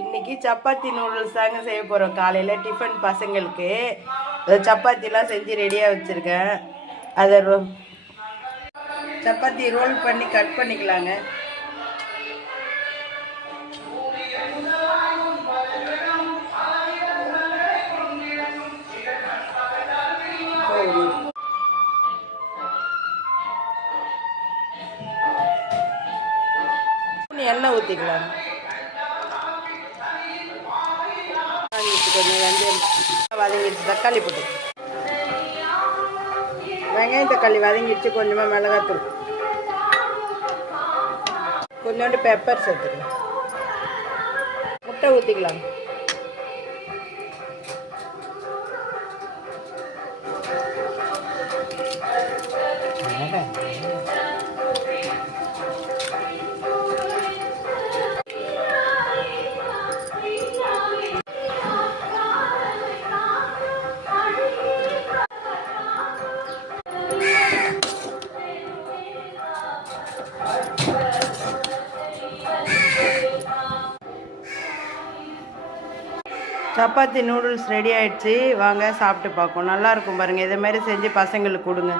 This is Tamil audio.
இன்னைக்கு சப்பாத்தி நூடுல்ஸ் தாங்க செய்ய போகிறோம். காலையில் டிஃபன் பசங்களுக்கு சப்பாத்திலாம் செஞ்சு ரெடியாக வச்சுருக்கேன். அதை சப்பாத்தி ரோல் பண்ணி கட் பண்ணிக்கலாங்க. எண்ணெய் ஊற்றிக்கலாம். கொஞ்சம் வெந்தயம் வதங்கிடுச்சு. தக்காளி போட்டு வெங்காயம் தக்காளி வதங்கிடுச்சு. கொஞ்சமாக மிளகாத்தூள், கொஞ்சோண்டு பெப்பர் சேர்த்துக்கலாம். முட்டை ஊற்றிக்கலாம். சப்பாத்தி நூடுல்ஸ் ரெடி ஆகிடுச்சு. வாங்க சாப்பிட்டு பார்ப்போம். நல்லாயிருக்கும் பாருங்கள். இதேமாரி செஞ்சு பசங்களுக்கு கொடுங்க.